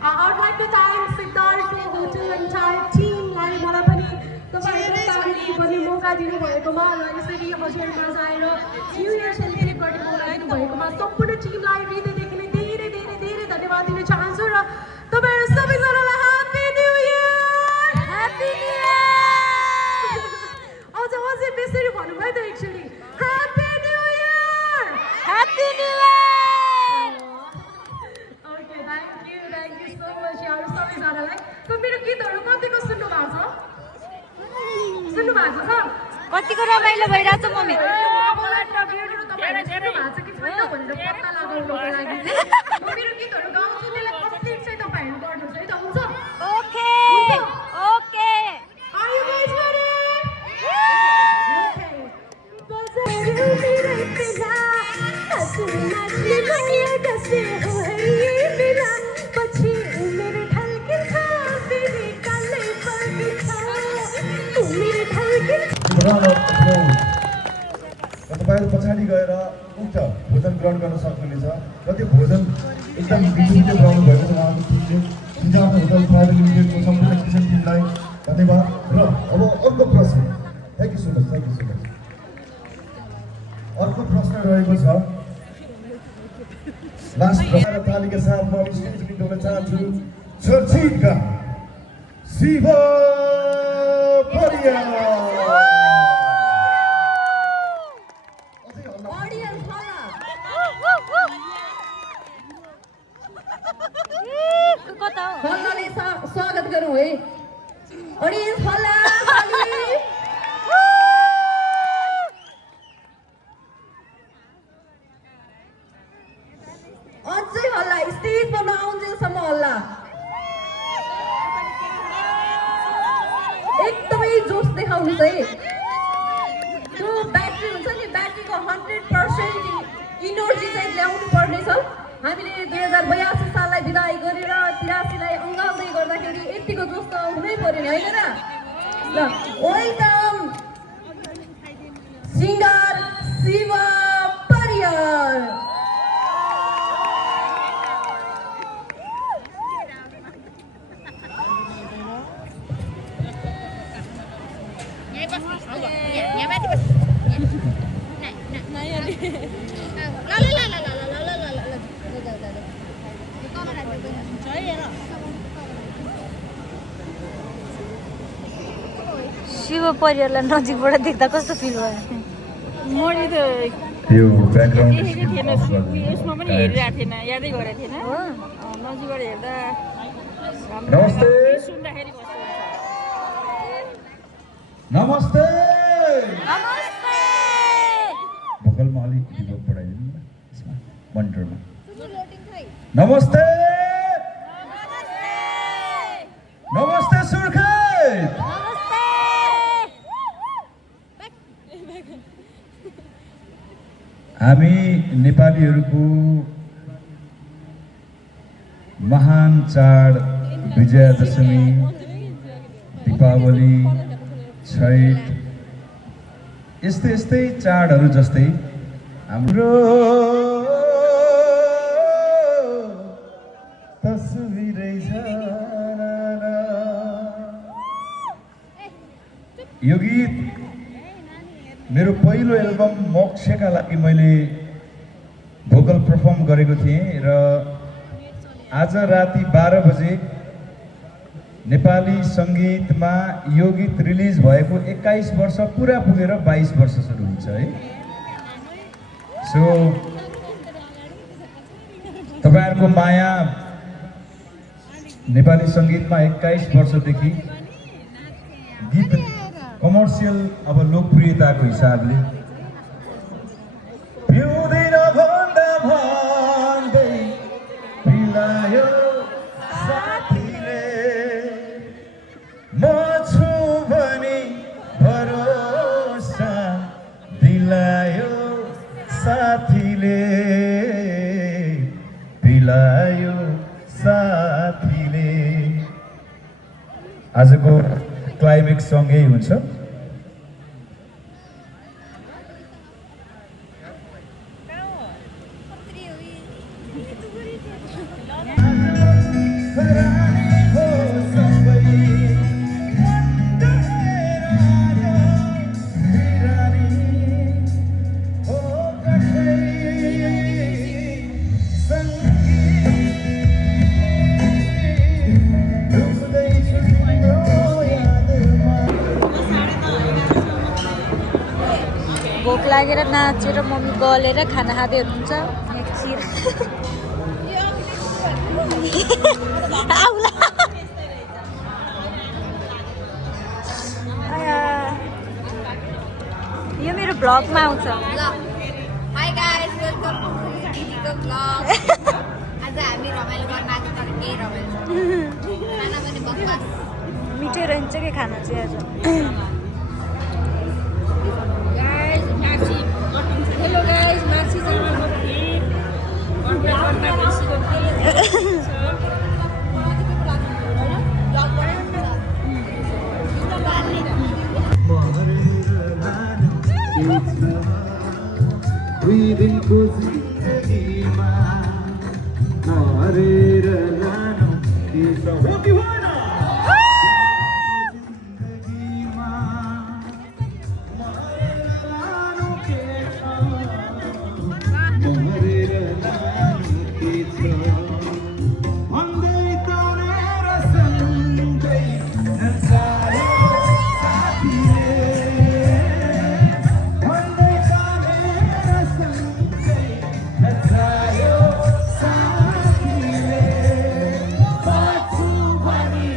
I would like to thank Siddharth Hotel entire team लाई मलाई पनि तपाईहरुले तालिम पनि मौका दिनु भएकोमा र यसरी हजुरहरुमा आएर न्यू इयर सेलिब्रेट गर्ने मौका दिनु भएकोमा सम्पूर्ण टिमलाई हृदयदेखि नै धेरै धेरै धेरै धन्यवाद दिन चाहन्छु र तपाईहरु सबैजनालाई happy new year happy new year अझै बेसरी भन्नुभयो त actually happy new year happy new year मेरो गीतहरु कतिको सुन्नु भएको छ कतिको रमाइलो भइराछ मम्मी मलाई त भिडियो तपाईहरुले सुन्नु भएको छ कि छैन भनेर पत्ता लगाउनको लागि म मेरो गीतहरु गाउँछु त्यसलाई कम्प्लिट चाहिँ तपाईहरु गर्नुस् है त हुन्छ okay okay are you guys ready तपाईहरु पछाडी गएर उक्त भोजन ग्रहण गर्न सक्नुहुनेछ र त्यो भोजन एकदम विशुद्ध बनाउनु भएको छ उहाँको टिमले सिद्धार्थ होटल प्राइभेट लिमिटेडको सम्पूर्ण किचन टिमलाई धन्यवाद र अब अर्को प्रश्न थ्यांक यू सो मच अर्को प्रश्न रहेको छ लास्ट प्रश्न तालिका साथ म स्टेज लिन चाहन्छु चर्चितका शिव परिया स्वागत Audience holla, Holly. अझै हल्ला स्टेजमा नआउन्जेलसम्म हल्ला एकदमै जोस देखाउनुहोस् है त्यो ब्याट्री हुन्छ नि ब्याट्रीको 100% इनर्जी चाहिँ ल्याउनु पर्नेछ हामीले 2082 साललाई विदाई गरेर 83 लाई अङ्गाल्दै गर्दाखेरि यतिको जोस त आउनै पर्यो नि हैन र ल वेलकम सिङ्गर शिव परियार शिव परिवारलाई नजिकबाट देख्दा कस्तो फिल भयो मैले त यो ब्याकग्राउन्ड देखेको थिएन यसमा पनि हेरिरहेको थिएन यादै गरेको थिएन हो नजिकबाट हेर्दा नमस्ते सुन्दाखेरि कस्तो हुन्छ नमस्ते नमस्ते भोकलमा अलिक रिभर्ब बढाइदिनु न यसमा मोनिटरमा नमस्ते नमस्ते सुर्खेत हामी नेपालीहरूको महान चाड विजयादशमी दीपावली छैठ यस्तै यस्तै चाडहरू जस्तै हाम्रो तस्बिरै यो गीत मेरो पहिलो एल्बम मोक्षका लागि मैले भोकल पर्फर्म गरेको थिएँ र आज राति 12 बजे नेपाली सङ्गीतमा यो गीत रिलिज भएको 21 वर्ष पुरा पुगेर 22 वर्ष सुरु हुन्छ है सो तपाईँहरूको माया नेपाली सङ्गीतमा 21 वर्षदेखि गीत कमर्सियल अब लोकप्रियताको हिसाबले पिउँदैन भन्दा भन्दै पिलायो साथीले म छु भनी भरोसा दिलायो साथीले पिलायो साथीले आजको क्लाइमेक्स सङ्ग यही हुन्छ भोक लागेर नाचेर मम्मी गलेर खाना खाँदै हुनुहुन्छ खिर आउला यो मेरो भ्लगमा आउँछ हाई गाइस वेलकम टु दिदीको भ्लग आज हामी रमाइलो गर्न आएको तर केही रमाइलो खाना पनि बकवास मिठो रहन्छ कि खाना चाहिँ आज हेलो गाइस मार्सी शर्माको खिर कन्ट्याक्ट बेसीको दुई दिनको जिन्दगीमा मरेर लानु के छ हो कि होइन जिन्दगीमा मरेर लानु के छ मरेर लानु के छ भन्दै तरेर सँगै नचायो साथीले भन्दै तरेर सँगै नचायो साथीले बाँच्छु भनी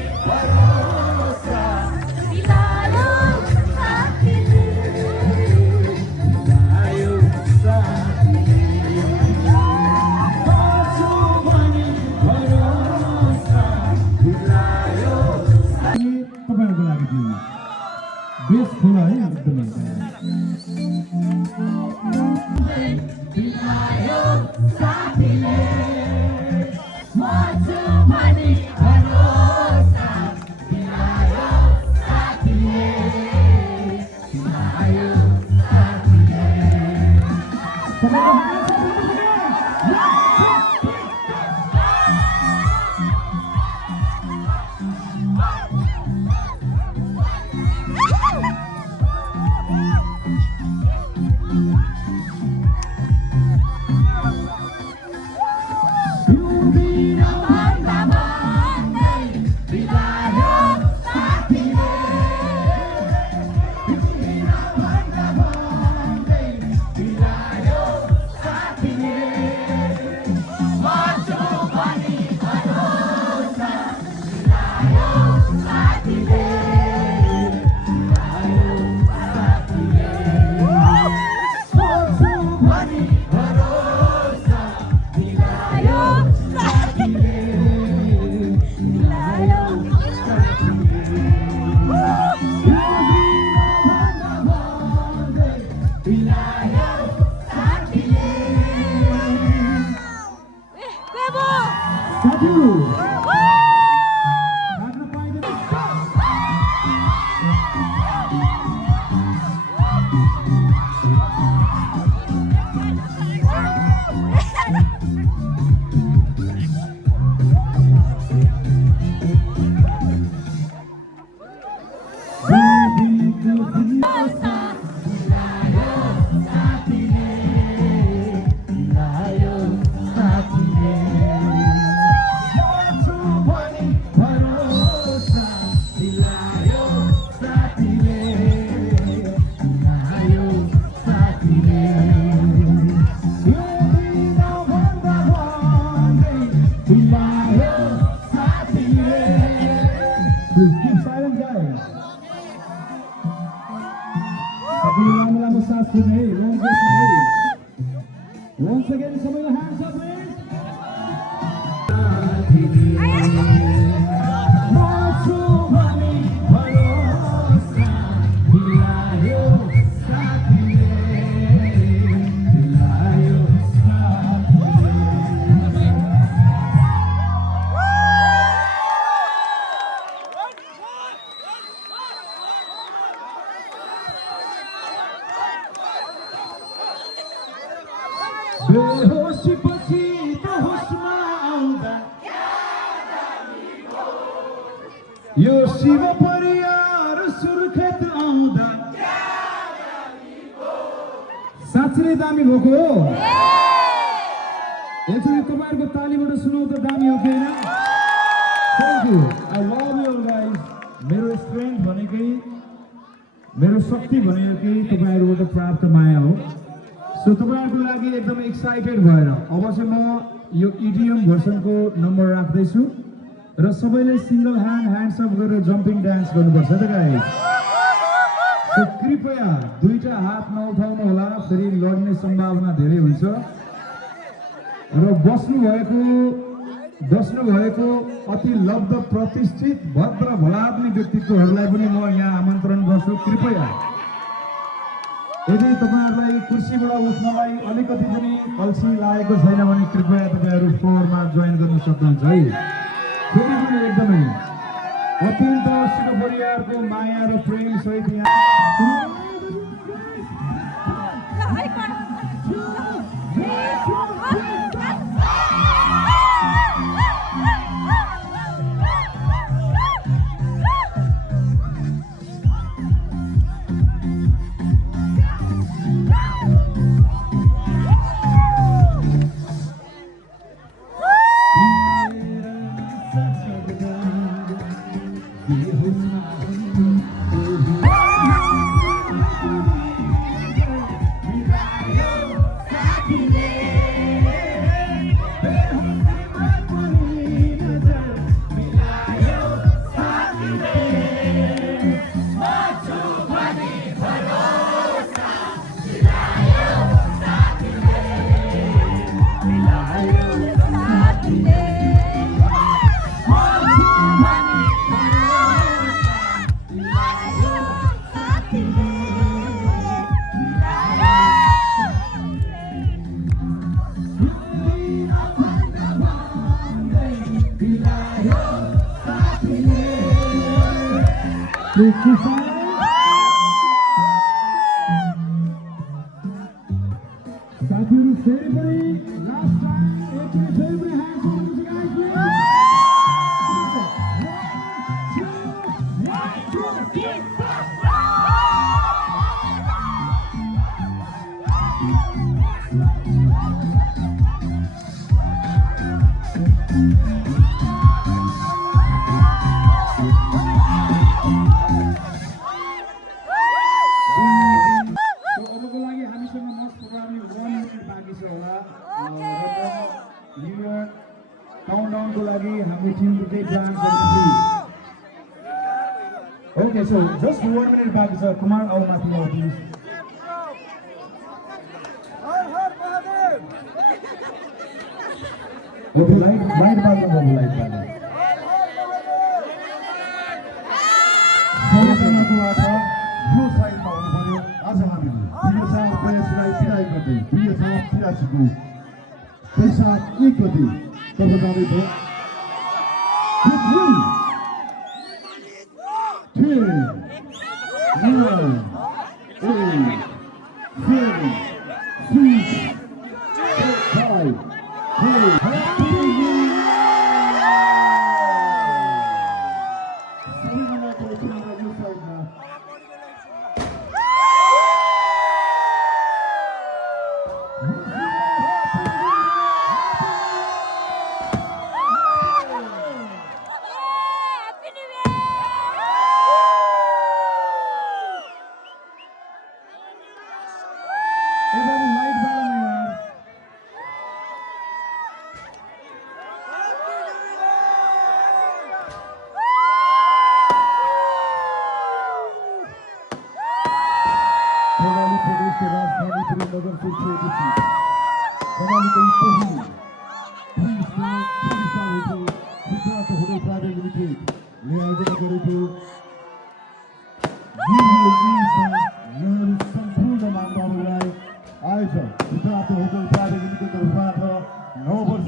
Keep silent, guys. Sabay lama-lama sa atin, hey. Long break, hey. Once again, sabay na hands up, please. बेहोसी पछि त होसमा आउँदा यो शिव परियार सुर्खेत आउँदा साँच्चै नै दामी भएको हो एकचोटि तपाईहरुको तालीबाट सुनाउ त दामी हो कि हैन thank you I love you guys मेरो स्ट्रेंथ भनेकै मेरो शक्ति भनेकै तपाईहरुबाट प्राप्त माया हो सो तपाईहरुको लागि एकदम एक्साइटेड भएर अब चाहिँ म यो इडिएम भर्सनको नम्बर राख्दैछु र सबैले सिंगल ह्यान्ड्स अप गरेर जम्पिङ डान्स गर्नुपर्छ त गाइस सो कृपया दुईटा हात नउठाउनु होला फेरि लड्ने सम्भावना धेरै हुन्छ र बस्नु भएको अति लब्ध प्रतिष्ठित भद्र भलाद्मी व्यक्तित्वहरूलाई पनि म यहाँ आमन्त्रण गर्छु कृपया यदि तपाईहरुलाई कुर्सीबाट उठ्नलाई अलिकति पनि अल्छी लागेको छैन भने कृपया तपाईहरु फ्लोरमा जोइन गर्न सक्नुहुन्छ है फेरि पनि एकदमै अत्यन्त शिव परिवारको माया र प्रेम सहित यहाँ साथीहरु फेरि पनि लास्ट टाइम एकचोटि फेरि पनि ह्यान्ड्स अप गर्नुस् guys Okay, so just 1 minute back is Kumar or Mati, please. Okay, light back on the light back. सबैजनाको यो साइडमा हुनु पर्यो आज हामीले 2023 फिराइ गर्दै 2083 को पैसा 1 गते तब जाँदैछ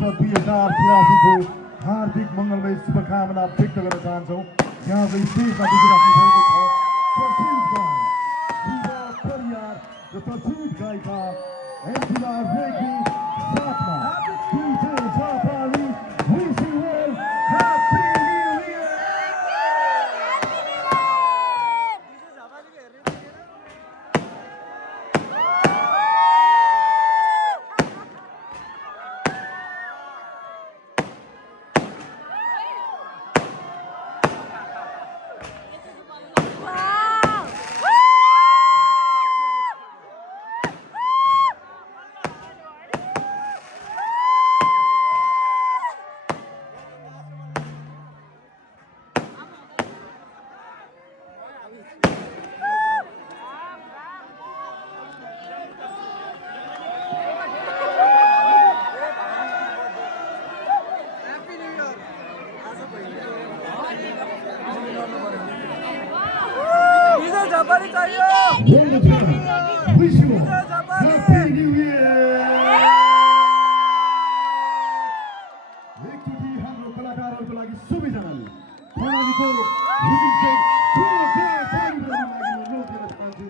2083 को हार्दिक मङ्गलमय शुभकामना व्यक्त गर्न चाहन्छौँ। यहाँको स्टेजमा देखिराख्नु भएको छ परिवार र प्रचुर गायिका एन्जिला रेकी साथमा DJ Jhapali wishing you all happy new year। Wish you happy new year। एकचोटि हाम्रो कलाकारहरूको लागि सबैजनाले प्रणालीको हुटिङ चाहिँ जोरदार ताली बजाउन लागि अनुरोध गर्न चाहन्छु।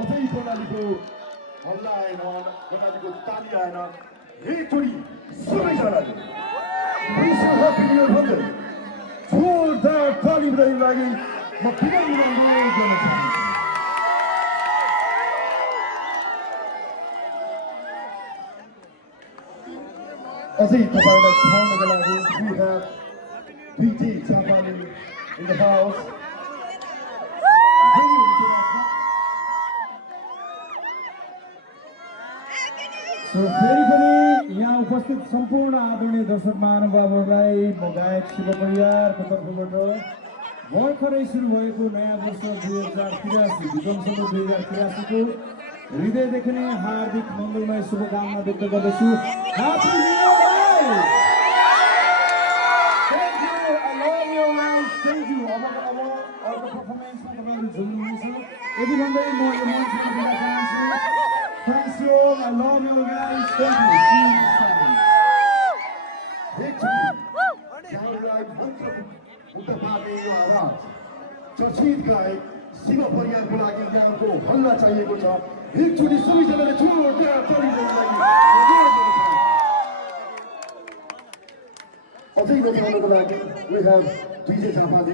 अझै प्रणालीको हल्ला आएन, प्रणालीको ताली आएन, एकचोटि सबैजनाले wish you happy new year भन्दै जोरदार ताली बजाउन लागि म पुनः अनुरोध गर्न चाहन्छु। अझै तपाईलाई खुवाउनका लागि we have DJ Jhapali in the house। फेरि पनि यहाँ उपस्थित सम्पूर्ण आदरणीय दर्शक महानुभावहरूलाई म गायक शिव परिवारको तर्फबाट भर्खरै सुरु भएको नयाँ वर्ष 2083 विक्रम सम्वत 2083 को हृदयदेखि नै हार्दिक मङ्गलमय शुभकामना व्यक्त गर्दछु। Happy New Year! Thank you, I love you guys, thank you। अब अर्को पर्फर्मेन्समा तपाईँहरू झुल्नुहुनेछ यति भन्दै म यो मञ्चबाट बिदा चाहन्छु। Thanks you all, I love you guys, thank you। See you next time। चर्चित गायक शिव परिवारको लागि यहाँको हल्ला चाहिएको छ। एकचोटि सबैजनाले जोरदार ताली बजाउनको लागि अझै बजाउनको लागि we have DJ झापाली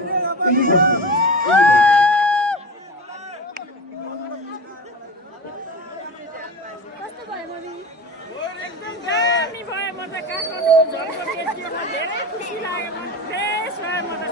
धेरै खुसी लाग्यो, फ्रेस भयो म त।